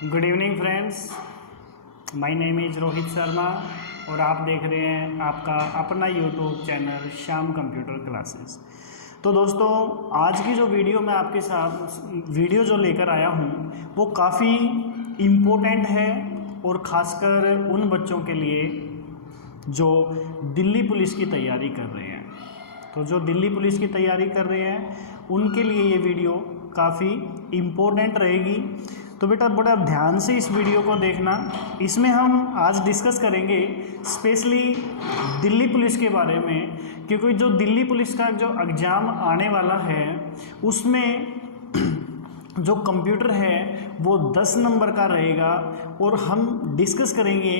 Good evening friends, my name is Rohit Sharma और आप देख रहे हैं आपका अपना YouTube channel Shyam computer classes. तो दोस्तों, आज की जो वीडियो मैं आपके साथ जो लेकर आया हूँ वो काफ़ी इम्पोर्टेंट है और ख़ासकर उन बच्चों के लिए जो दिल्ली पुलिस की तैयारी कर रहे हैं। तो जो दिल्ली पुलिस की तैयारी कर रहे हैं उनके लिए ये वीडियो काफ़ी इम्पोर्टेंट रहेगी। तो बेटा बड़ा ध्यान से इस वीडियो को देखना। इसमें हम आज डिस्कस करेंगे स्पेशली दिल्ली पुलिस के बारे में, क्योंकि जो दिल्ली पुलिस का जो एग्ज़ाम आने वाला है उसमें जो कंप्यूटर है वो 10 नंबर का रहेगा और हम डिस्कस करेंगे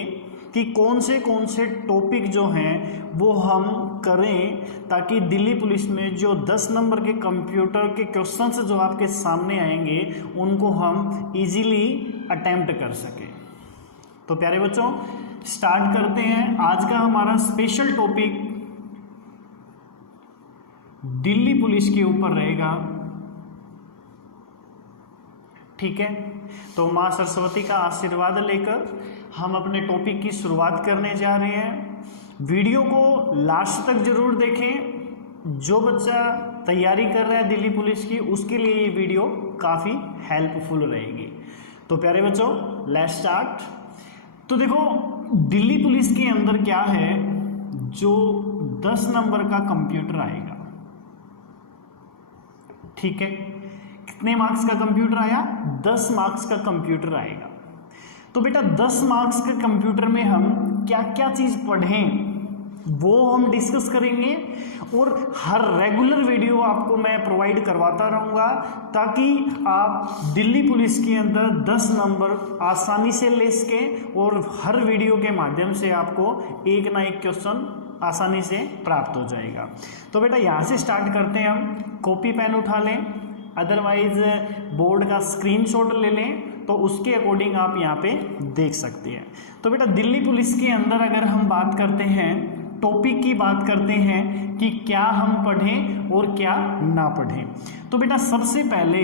कि कौन से टॉपिक जो हैं वो हम करें ताकि दिल्ली पुलिस में जो 10 नंबर के कंप्यूटर के क्वेश्चंस जो आपके सामने आएंगे उनको हम इजीली अटेम्प्ट कर सकें। तो प्यारे बच्चों, स्टार्ट करते हैं। आज का हमारा स्पेशल टॉपिक दिल्ली पुलिस के ऊपर रहेगा, ठीक है। तो माँ सरस्वती का आशीर्वाद लेकर हम अपने टॉपिक की शुरुआत करने जा रहे हैं। वीडियो को लास्ट तक जरूर देखें। जो बच्चा तैयारी कर रहा है दिल्ली पुलिस की उसके लिए ये वीडियो काफ़ी हेल्पफुल रहेगी। तो प्यारे बच्चों, लेट्स स्टार्ट। तो देखो, दिल्ली पुलिस के अंदर क्या है, जो 10 नंबर का कंप्यूटर आएगा, ठीक है। कितने मार्क्स का कंप्यूटर आया? 10 मार्क्स का कंप्यूटर आएगा। तो बेटा 10 मार्क्स के कंप्यूटर में हम क्या क्या चीज़ पढ़ें वो हम डिस्कस करेंगे और हर रेगुलर वीडियो आपको मैं प्रोवाइड करवाता रहूँगा ताकि आप दिल्ली पुलिस के अंदर 10 नंबर आसानी से ले सकें और हर वीडियो के माध्यम से आपको एक ना एक क्वेश्चन आसानी से प्राप्त हो जाएगा। तो बेटा यहाँ से स्टार्ट करते हैं। हम कॉपी पेन उठा लें, अदरवाइज बोर्ड का स्क्रीनशॉट ले लें, तो उसके अकॉर्डिंग आप यहाँ पे देख सकते हैं। तो बेटा दिल्ली पुलिस के अंदर अगर हम बात करते हैं, टॉपिक की बात करते हैं कि क्या हम पढ़ें और क्या ना पढ़ें, तो बेटा सबसे पहले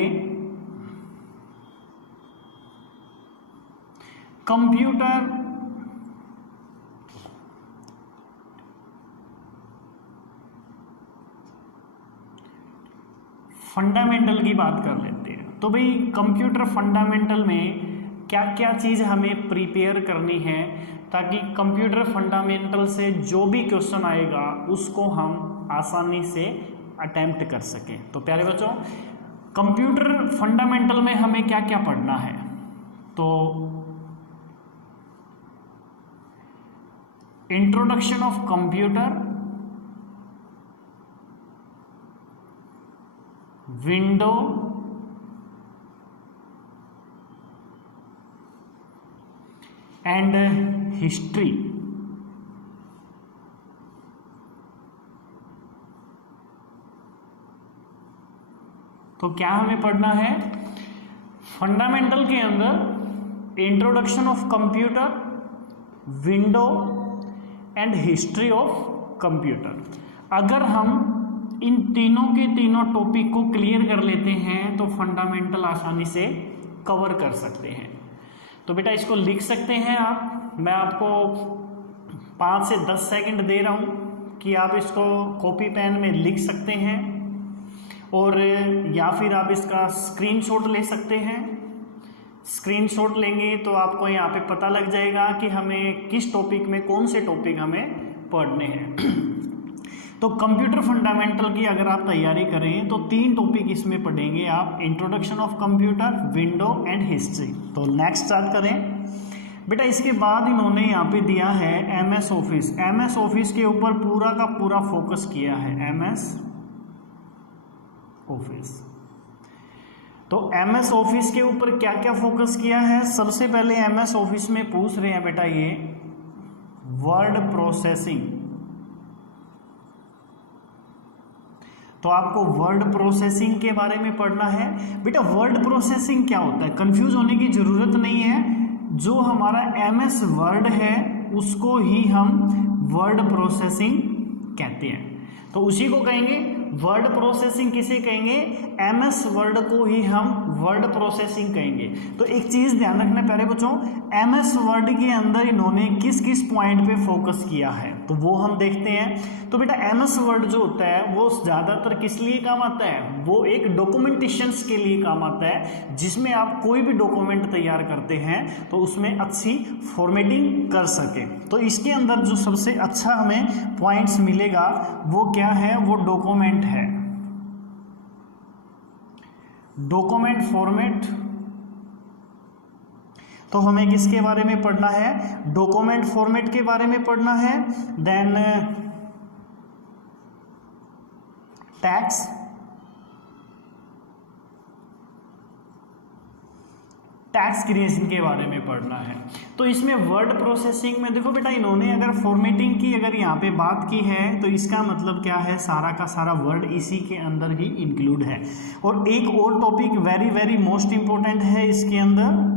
कंप्यूटर फंडामेंटल की बात कर लेते हैं। तो भाई कंप्यूटर फंडामेंटल में क्या क्या चीज़ हमें प्रिपेयर करनी है ताकि कंप्यूटर फंडामेंटल से जो भी क्वेश्चन आएगा उसको हम आसानी से अटेम्प्ट कर सकें। तो प्यारे बच्चों, कंप्यूटर फंडामेंटल में हमें क्या क्या पढ़ना है? तो introduction of computer, window and history. तो क्या हमें पढ़ना है? फंडामेंटल के अंदर introduction of computer, window and history of computer. अगर हम इन तीनों के तीनों टॉपिक को क्लियर कर लेते हैं तो फंडामेंटल आसानी से कवर कर सकते हैं। तो बेटा इसको लिख सकते हैं आप। मैं आपको 5 से 10 सेकंड दे रहा हूँ कि आप इसको कॉपी पेन में लिख सकते हैं और या फिर आप इसका स्क्रीनशॉट ले सकते हैं। स्क्रीनशॉट लेंगे तो आपको यहाँ पे पता लग जाएगा कि हमें किस टॉपिक में कौन से टॉपिक हमें पढ़ने हैं। तो कंप्यूटर फंडामेंटल की अगर आप तैयारी करें तो 3 टॉपिक इसमें पढ़ेंगे आप, introduction of computer, window and history. तो नेक्स्ट स्टार्ट करें बेटा। इसके बाद इन्होंने यहाँ पे दिया है एमएस ऑफिस। एमएस ऑफिस के ऊपर पूरा का पूरा फोकस किया है, एमएस ऑफिस। तो एमएस ऑफिस के ऊपर क्या क्या फोकस किया है? सबसे पहले एमएस ऑफिस में पूछ रहे हैं बेटा ये वर्ड प्रोसेसिंग। तो आपको वर्ड प्रोसेसिंग के बारे में पढ़ना है। बेटा वर्ड प्रोसेसिंग क्या होता है? कंफ्यूज होने की जरूरत नहीं है। जो हमारा एमएस वर्ड है उसको ही हम वर्ड प्रोसेसिंग कहते हैं। तो उसी को कहेंगे वर्ड प्रोसेसिंग। किसे कहेंगे? एमएस वर्ड को ही हम वर्ड प्रोसेसिंग कहेंगे। तो एक चीज़ ध्यान रखना प्यारे बच्चों, एमएस वर्ड के अंदर इन्होंने किस किस पॉइंट पे फोकस किया है तो वो हम देखते हैं। तो बेटा एमएस वर्ड जो होता है वो ज़्यादातर किस लिए काम आता है, वो एक डॉक्यूमेंटेशंस के लिए काम आता है, जिसमें आप कोई भी डॉक्यूमेंट तैयार करते हैं तो उसमें अच्छी फॉर्मेटिंग कर सके। तो इसके अंदर जो सबसे अच्छा हमें पॉइंट्स मिलेगा वो क्या है, वो डॉक्यूमेंट है, डॉक्यूमेंट फॉर्मेट। तो हमें किसके बारे में पढ़ना है, डॉक्यूमेंट फॉर्मेट के बारे में पढ़ना है। देन टैक्स, टैक्स क्रिएशन के बारे में पढ़ना है। तो इसमें वर्ड प्रोसेसिंग में देखो बेटा, इन्होंने अगर फॉर्मेटिंग की अगर यहाँ पे बात की है तो इसका मतलब क्या है, सारा का सारा वर्ड इसी के अंदर ही इंक्लूड है। और एक और topic very very most important है इसके अंदर,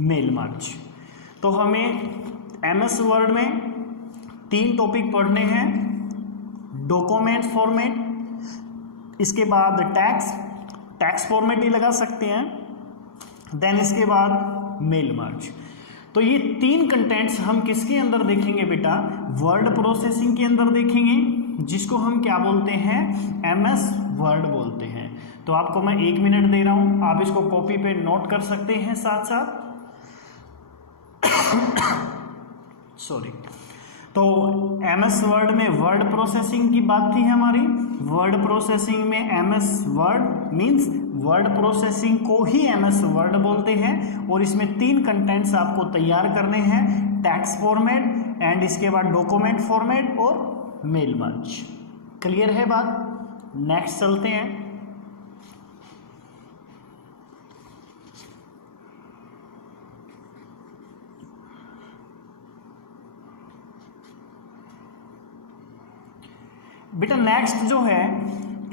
मेल मार्च। तो हमें एमएस वर्ड में 3 टॉपिक पढ़ने हैं, डॉक्यूमेंट फॉर्मेट, इसके बाद टैक्स फॉर्मेट ही लगा सकते हैं, देन इसके बाद मेल मार्च। तो ये 3 कंटेंट्स हम किसके अंदर देखेंगे बेटा, वर्ड प्रोसेसिंग के अंदर देखेंगे, जिसको हम क्या बोलते हैं, एमएस वर्ड बोलते हैं। तो आपको मैं 1 मिनट दे रहा हूं, आप इसको कॉपी पे नोट कर सकते हैं साथ साथ। सॉरी। तो एमएस वर्ड में वर्ड प्रोसेसिंग की बात थी हमारी, वर्ड प्रोसेसिंग में MS word means word processing को ही एमएस वर्ड बोलते हैं। और इसमें 3 कंटेंट्स आपको तैयार करने हैं, टैक्स फॉर्मेट एंड इसके बाद डॉक्यूमेंट फॉर्मेट और मेल मर्ज। क्लियर है बात? नेक्स्ट चलते हैं। बेटा नेक्स्ट जो है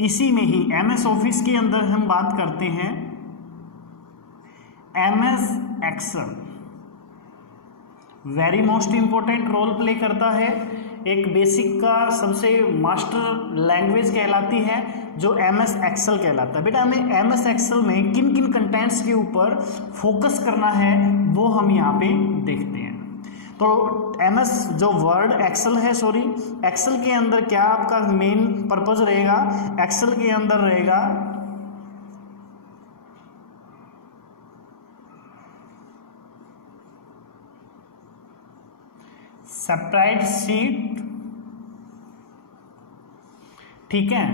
इसी में ही एमएस ऑफिस के अंदर हम बात करते हैं MS Excel. Very most important role play करता है, एक बेसिक का सबसे मास्टर लैंग्वेज कहलाती है जो एमएस एक्सेल कहलाता है। बेटा हमें एमएस एक्सेल में किन किन कंटेंट्स के ऊपर फोकस करना है वो हम यहाँ पे देखते हैं। तो एमएस जो वर्ड एक्सेल है, सॉरी एक्सेल के अंदर क्या आपका मेन पर्पस रहेगा, एक्सेल के अंदर रहेगा सेपरेट शीट, ठीक है।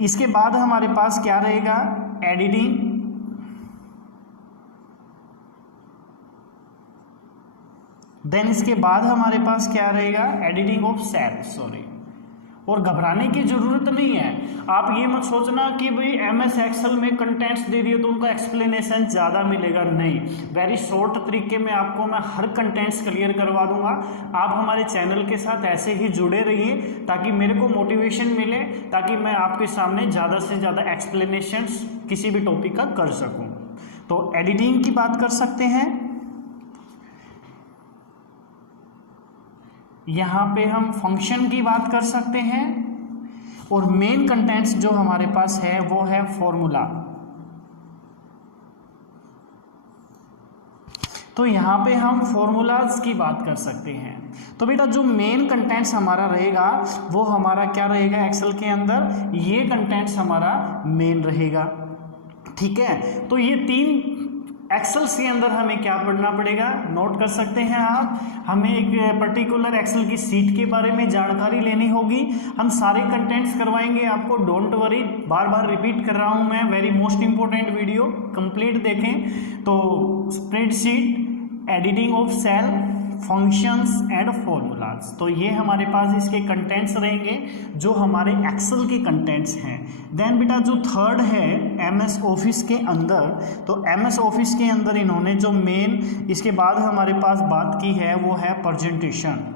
इसके बाद हमारे पास क्या रहेगा, एडिटिंग, देन इसके बाद हमारे पास क्या रहेगा, एडिटिंग ऑफ सेल, सॉरी। और घबराने की जरूरत नहीं है, आप ये मत सोचना कि भाई एमएस एक्सेल में कंटेंट्स दे दिए तो उनका एक्सप्लेनेशन ज़्यादा मिलेगा, नहीं। वेरी शॉर्ट तरीके में आपको मैं हर कंटेंट्स क्लियर करवा दूंगा। आप हमारे चैनल के साथ ऐसे ही जुड़े रहिए ताकि मेरे को मोटिवेशन मिले, ताकि मैं आपके सामने ज़्यादा से ज़्यादा एक्सप्लेनेशंस किसी भी टॉपिक का कर सकूँ। तो एडिटिंग की बात कर सकते हैं, यहाँ पे हम फंक्शन की बात कर सकते हैं, और मेन कंटेंट्स जो हमारे पास है वो है फॉर्मूला। तो यहाँ पे हम फॉर्मूलाज की बात कर सकते हैं। तो बेटा जो मेन कंटेंट्स हमारा रहेगा वो हमारा क्या रहेगा, एक्सेल के अंदर ये कंटेंट्स हमारा मेन रहेगा, ठीक है। तो ये 3 एक्सेल के अंदर हमें क्या पढ़ना पड़ेगा, नोट कर सकते हैं आप। हमें एक पर्टिकुलर एक्सेल की सीट के बारे में जानकारी लेनी होगी। हम सारे कंटेंट्स करवाएंगे आपको, डोंट वरी, बार बार रिपीट कर रहा हूं मैं, very most important video complete देखें। तो spreadsheet, editing of cell, functions and formulas, तो ये हमारे पास इसके कंटेंट्स रहेंगे जो हमारे एक्सेल के कंटेंट्स हैं। देन बेटा जो थर्ड है एमएस ऑफिस के अंदर, तो एमएस ऑफिस के अंदर इन्होंने जो मेन इसके बाद हमारे पास बात की है वो है प्रेजेंटेशन।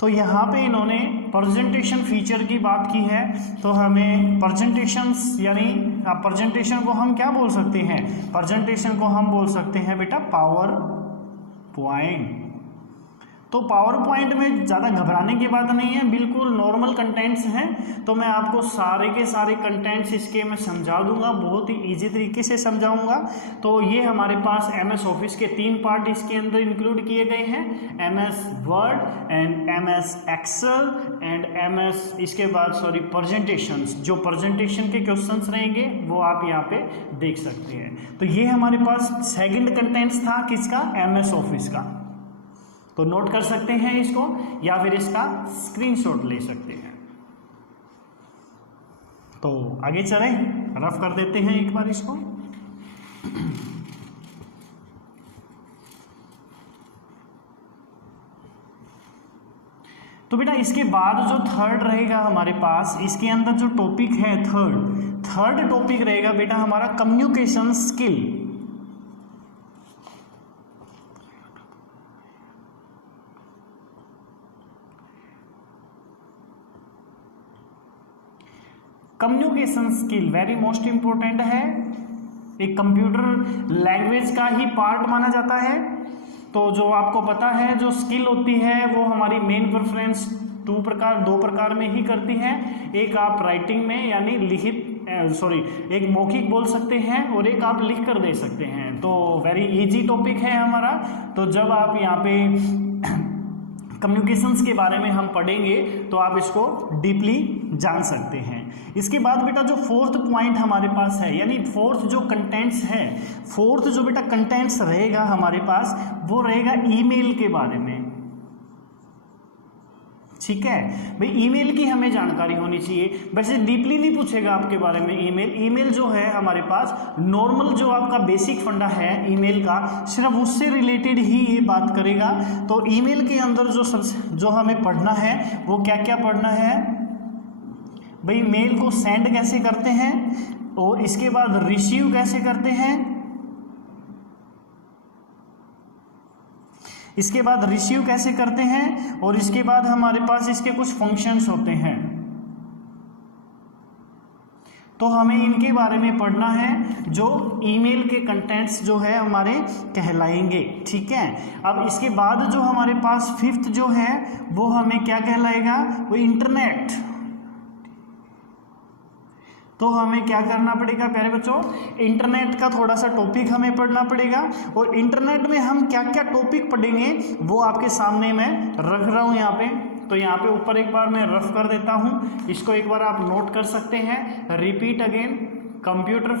तो यहाँ पे इन्होंने प्रेजेंटेशन फीचर की बात की है। तो हमें प्रेजेंटेशंस यानी प्रेजेंटेशन को हम क्या बोल सकते हैं, प्रेजेंटेशन को हम बोल सकते हैं बेटा पावर पॉइंट। तो पावर पॉइंट में ज़्यादा घबराने की बात नहीं है, बिल्कुल नॉर्मल कंटेंट्स हैं। तो मैं आपको सारे के सारे कंटेंट्स इसके मैं समझा दूंगा, बहुत ही ईजी तरीके से समझाऊंगा। तो ये हमारे पास MS ऑफिस के 3 पार्ट इसके अंदर इंक्लूड किए गए हैं, MS Word and MS Excel and MS इसके बाद प्रेजेंटेशंस। जो प्रेजेंटेशन के क्वेश्चंस रहेंगे वो आप यहाँ पे देख सकते हैं। तो ये हमारे पास सेकंड कंटेंट्स था किसका, MS ऑफिस का। तो नोट कर सकते हैं इसको या फिर इसका स्क्रीनशॉट ले सकते हैं। तो आगे चलें, रफ कर देते हैं एक बार इसको। तो बेटा इसके बाद जो थर्ड रहेगा हमारे पास, इसके अंदर जो टॉपिक है थर्ड टॉपिक रहेगा बेटा हमारा communication skill. Communication skill very most important है, एक कंप्यूटर लैंग्वेज का ही पार्ट माना जाता है। तो जो आपको पता है जो स्किल होती है वो हमारी मेन प्रेफरेंस दो प्रकार में ही करती है। एक आप राइटिंग में यानी एक मौखिक बोल सकते हैं और एक आप लिख कर दे सकते हैं। तो वेरी इजी टॉपिक है हमारा। तो जब आप यहाँ पे कम्युनिकेशंस के बारे में हम पढ़ेंगे तो आप इसको डीपली जान सकते हैं। इसके बाद बेटा जो फोर्थ पॉइंट हमारे पास है, यानी फोर्थ जो बेटा कंटेंट्स रहेगा हमारे पास, वो रहेगा ईमेल के बारे में। ठीक है भाई, ईमेल की हमें जानकारी होनी चाहिए। वैसे डीपली नहीं पूछेगा आपके बारे में ईमेल जो है हमारे पास नॉर्मल जो आपका बेसिक फंडा है ईमेल का, सिर्फ उससे रिलेटेड ही ये बात करेगा। तो ईमेल के अंदर जो हमें पढ़ना है वो क्या क्या पढ़ना है भाई, मेल को सेंड कैसे करते हैं और इसके बाद रिसीव कैसे करते हैं, इसके बाद रिसीव कैसे करते हैं और इसके बाद हमारे पास इसके कुछ फंक्शंस होते हैं। तो हमें इनके बारे में पढ़ना है जो ईमेल के कंटेंट्स जो है हमारे कहलाएंगे। ठीक है, अब इसके बाद जो हमारे पास फिफ्थ जो है वो हमें क्या कहलाएगा, वो इंटरनेट। तो हमें क्या करना पड़ेगा प्यारे बच्चों, इंटरनेट का थोड़ा सा टॉपिक हमें पढ़ना पड़ेगा। और इंटरनेट में हम क्या क्या टॉपिक पढ़ेंगे वो आपके सामने मैं रख रहा हूँ यहाँ पे। तो यहाँ पे ऊपर एक बार मैं रफ कर देता हूँ, इसको एक बार आप नोट कर सकते हैं। रिपीट अगेन, कंप्यूटर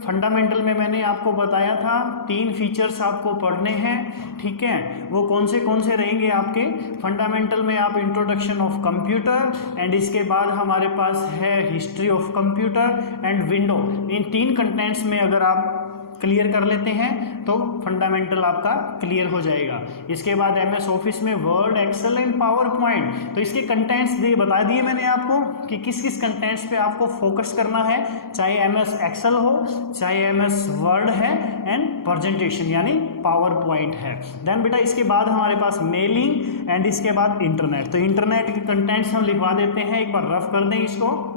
फंडामेंटल में मैंने आपको बताया था 3 फीचर्स आपको पढ़ने हैं। ठीक है, वो कौन से रहेंगे आपके फंडामेंटल में, आप इंट्रोडक्शन ऑफ कंप्यूटर एंड इसके बाद हमारे पास है history of computer and window. In 3 contents में अगर आप क्लियर कर लेते हैं तो फंडामेंटल आपका क्लियर हो जाएगा। इसके बाद MS ऑफिस में Word, Excel and PowerPoint. तो इसके कंटेंट्स बता दिए मैंने आपको कि किस किस कंटेंट्स पे आपको फोकस करना है, चाहे MS एक्सेल हो, चाहे MS वर्ड है एंड प्रेजेंटेशन यानी पावर पॉइंट है। देन बेटा इसके बाद हमारे पास मेलिंग एंड इसके बाद इंटरनेट। तो इंटरनेट के कंटेंट्स हम लिखवा देते हैं, एक बार रफ कर दें इसको।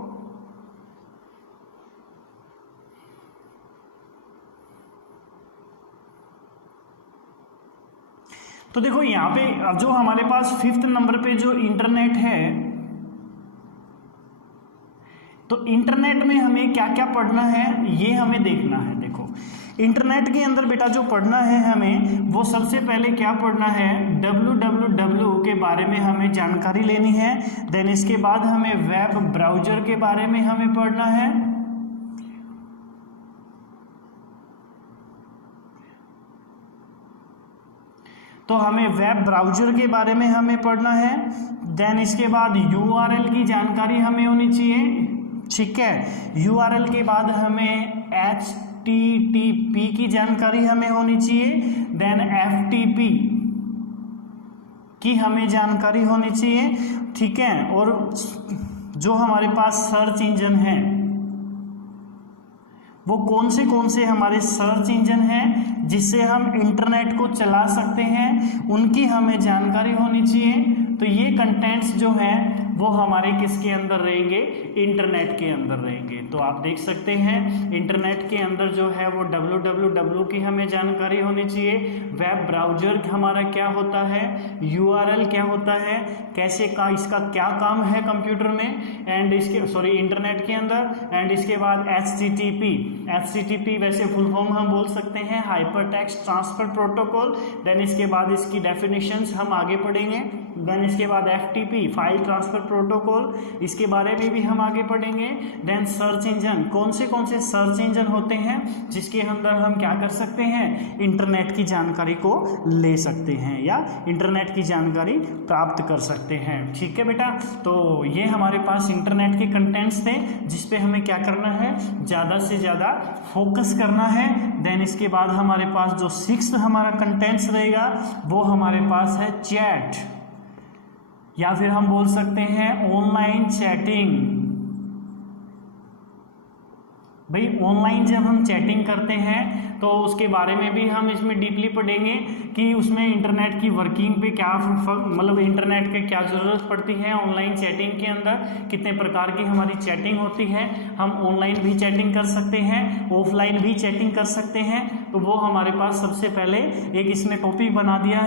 तो देखो यहाँ पे अब जो हमारे पास 5th नंबर पे जो इंटरनेट है, तो इंटरनेट में हमें क्या क्या पढ़ना है ये हमें देखना है। देखो इंटरनेट के अंदर बेटा जो पढ़ना है हमें, वो सबसे पहले क्या पढ़ना है, www के बारे में हमें जानकारी लेनी है। देन इसके बाद हमें वेब ब्राउजर के बारे में हमें पढ़ना है। तो हमें वेब ब्राउजर के बारे में हमें पढ़ना है। देन इसके बाद URL की जानकारी हमें होनी चाहिए। ठीक है, URL के बाद हमें HTTP की जानकारी हमें होनी चाहिए। देन FTP की हमें जानकारी होनी चाहिए। ठीक है, और जो हमारे पास सर्च इंजन है वो कौन से हमारे सर्च इंजन हैं जिससे हम इंटरनेट को चला सकते हैं, उनकी हमें जानकारी होनी चाहिए। तो ये कंटेंट्स जो हैं वो हमारे किसके अंदर रहेंगे, इंटरनेट के अंदर रहेंगे। तो आप देख सकते हैं इंटरनेट के अंदर जो है वो www की हमें जानकारी होनी चाहिए, वेब ब्राउजर हमारा क्या होता है, URL क्या होता है, कैसे का इसका क्या काम है कंप्यूटर में, एंड इसके इंटरनेट के अंदर, एंड इसके बाद HTTP वैसे फुल फॉर्म हम बोल सकते हैं hyper text transfer protocol. Then इसके बाद इसकी डेफिनेशंस हम आगे पढ़ेंगे। देन इसके बाद FTP फाइल ट्रांसफर प्रोटोकॉल, इसके बारे में भी हम आगे पढ़ेंगे। देन सर्च इंजन, कौन से सर्च इंजन होते हैं जिसके अंदर हम क्या कर सकते हैं, इंटरनेट की जानकारी को ले सकते हैं या इंटरनेट की जानकारी प्राप्त कर सकते हैं। ठीक है बेटा, तो ये हमारे पास इंटरनेट के कंटेंट्स थे जिसपे हमें क्या करना है, ज़्यादा से ज़्यादा फोकस करना है। देन इसके बाद हमारे पास जो 6th हमारा कंटेंट्स रहेगा वो हमारे पास है चैट, या फिर हम बोल सकते हैं ऑनलाइन चैटिंग। भाई ऑनलाइन जब हम चैटिंग करते हैं तो उसके बारे में भी हम इसमें डीपली पढ़ेंगे कि उसमें इंटरनेट की वर्किंग पे क्या मतलब इंटरनेट की क्या ज़रूरत पड़ती है ऑनलाइन चैटिंग के अंदर, कितने प्रकार की हमारी चैटिंग होती है, हम ऑनलाइन भी चैटिंग कर सकते हैं, ऑफलाइन भी चैटिंग कर सकते हैं। तो वो हमारे पास सबसे पहले एक इसने टॉपिक बना दिया है।